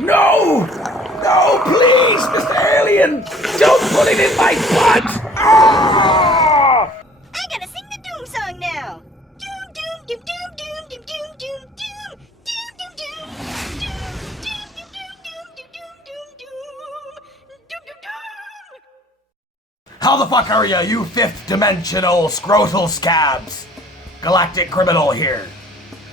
No! No, please, Mr. Alien! Don't put it in my butt! Ah! I gotta sing the Doom song now! Doom, doom, doom, doom, doom, doom, doom, doom, doom, doom, doom, doom, doom, doom, doom, doom, doom, doom, doom, doom. How the fuck are ya, you fifth-dimensional scrotal scabs? Galactic criminal here.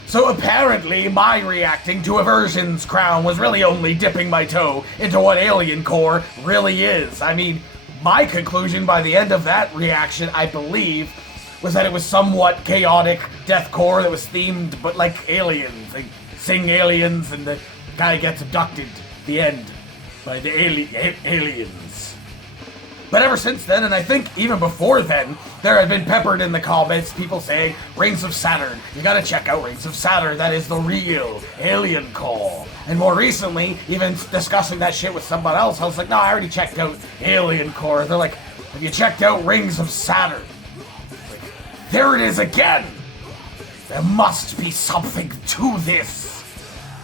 So apparently, my reacting to Aversion's crown was really only dipping my toe into what Alien Core really is. I mean, my conclusion by the end of that reaction, I believe, was that it was somewhat chaotic deathcore that was themed, but like aliens. They sing aliens and the guy gets abducted at the end by the aliens. But ever since then, and I think even before then, there had been peppered in the comments people saying, Rings of Saturn, you gotta check out Rings of Saturn, that is the real Alien Core. And more recently, even discussing that shit with someone else, I was like, no, I already checked out Alien Core. They're like, have you checked out Rings of Saturn? Like, there it is again! There must be something to this.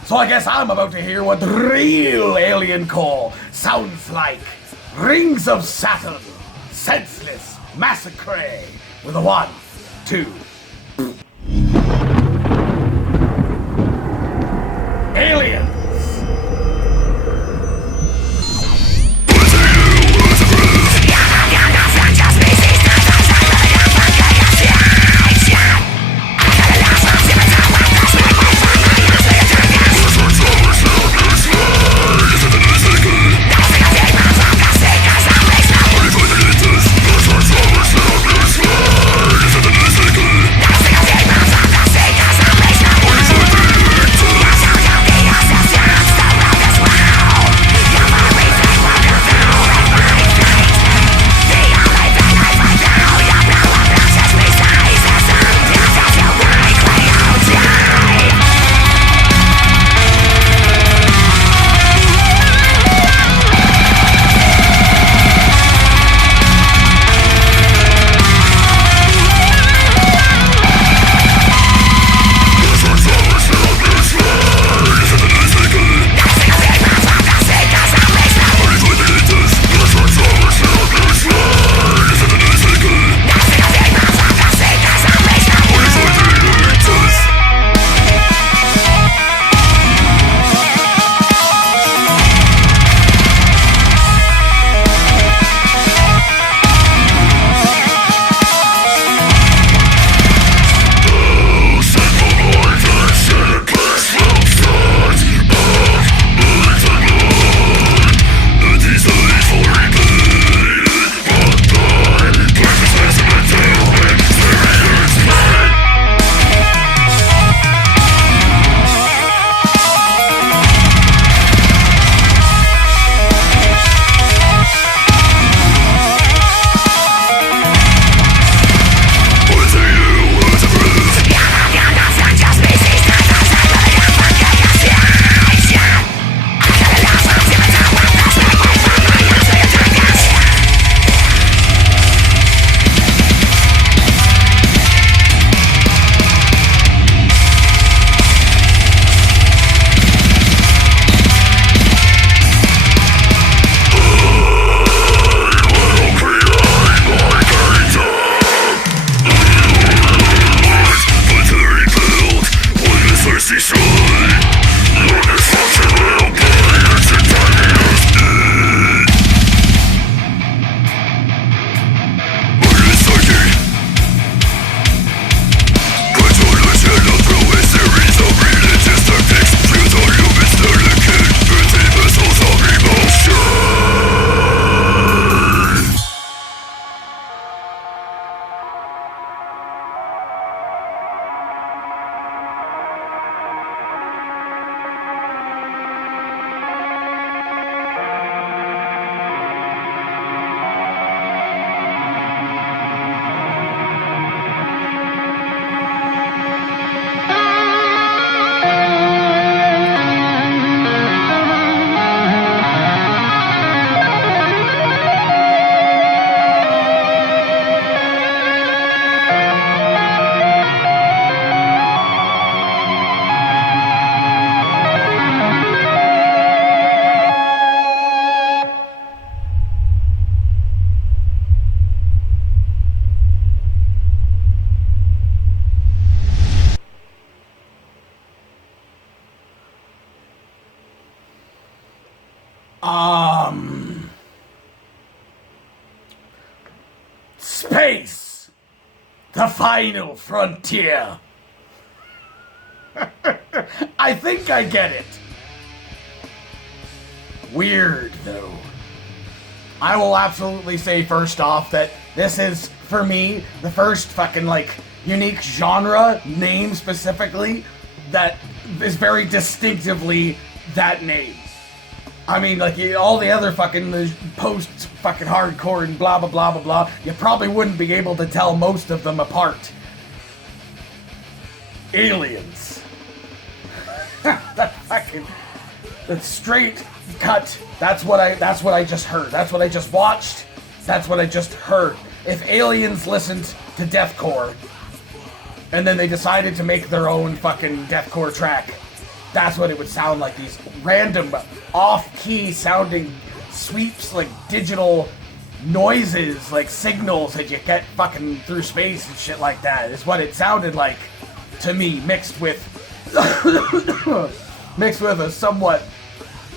So I guess I'm about to hear what the real Alien Core sounds like. Rings of Saturn, Senseless, Massacre, with a 1, 2. Aliens! Space, the final frontier. I think I get it. Weird, though. I will absolutely say first off that this is, for me, the first fucking, like, unique genre name specifically that is very distinctively that name. I mean, like, all the other fucking post-fucking hardcore and blah, blah, blah, blah, blah, you probably wouldn't be able to tell most of them apart. Aliens. That straight cut, that's what I just heard. That's what I just watched. That's what I just heard. If aliens listened to deathcore, and then they decided to make their own fucking deathcore track, that's what it would sound like. These random, off-key sounding sweeps, like digital noises, like signals that you get fucking through space and shit like that, is what it sounded like to me, mixed with a somewhat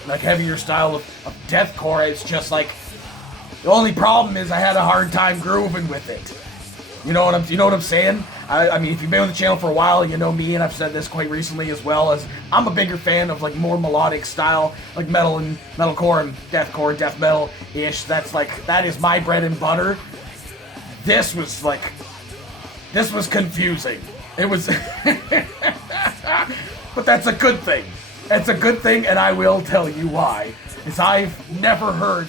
like heavier style of deathcore. It's just like, the only problem is I had a hard time grooving with it. You know what I'm saying? I mean, if you've been on the channel for a while, you know me, and I've said this quite recently as well, as I'm a bigger fan of like more melodic style, like metal and metalcore and deathcore, death metal-ish. That is my bread and butter. This was confusing. It was, but that's a good thing. It's a good thing, and I will tell you why. Is I've never heard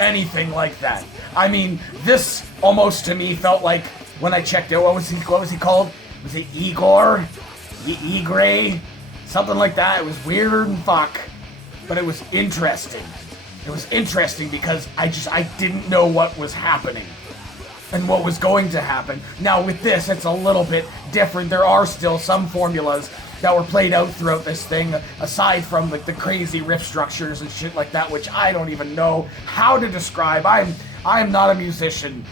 anything like that. I mean, this almost to me felt like, when I checked out, what was he called? Was it Igor? Igray? Something like that. It was weird and fuck, but it was interesting. It was interesting because I didn't know what was happening and what was going to happen. Now with this, it's a little bit different. There are still some formulas that were played out throughout this thing, aside from like the crazy riff structures and shit like that, which I don't even know how to describe. I'm not a musician.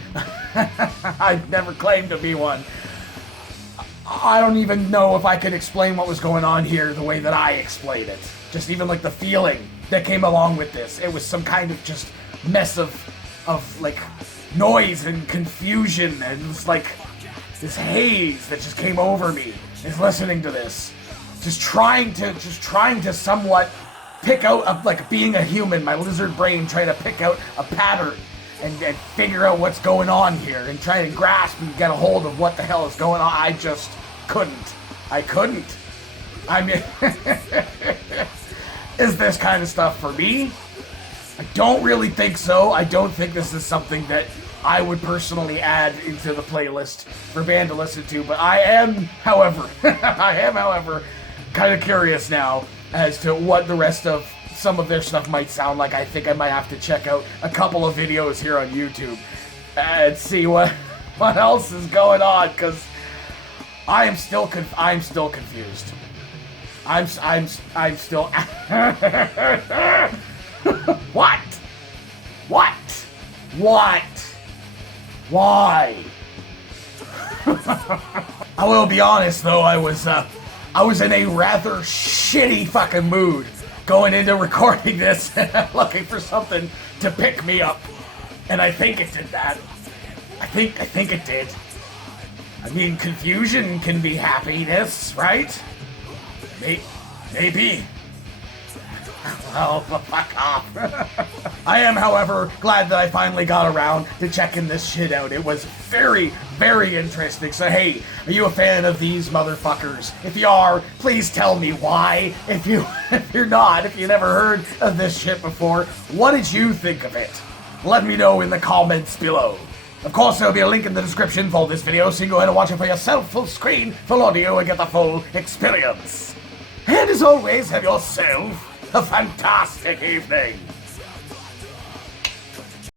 I've never claimed to be one. I don't even know if I could explain what was going on here the way that I explained it. Just even like the feeling that came along with this. It was some kind of just mess of like noise and confusion, and it's like this haze that just came over me is listening to this. Just trying to somewhat pick out, like being a human, my lizard brain trying to pick out a pattern and figure out what's going on here and try to grasp and get a hold of what the hell is going on. I just couldn't. I couldn't. I mean, is this kind of stuff for me? I don't really think so. I don't think this is something that I would personally add into the playlist for band to listen to, but I am, however, kind of curious now as to what the rest of some of their stuff might sound like. I think I might have to check out a couple of videos here on YouTube and see what else is going on, because I'm still confused. I'm still What? Why? I will be honest though, I was in a rather shitty fucking mood going into recording this, looking for something to pick me up, and I think it did that. I think it did. I mean, confusion can be happiness, right? Maybe. Oh, fuck off. I am, however, glad that I finally got around to checking this shit out. It was very, very interesting. So hey, are you a fan of these motherfuckers? If you are, please tell me why. If you're not, if you never heard of this shit before, what did you think of it? Let me know in the comments below. Of course, there'll be a link in the description for this video, so you can go ahead and watch it for yourself, full screen, full audio, and get the full experience. And as always, have yourself a fantastic evening.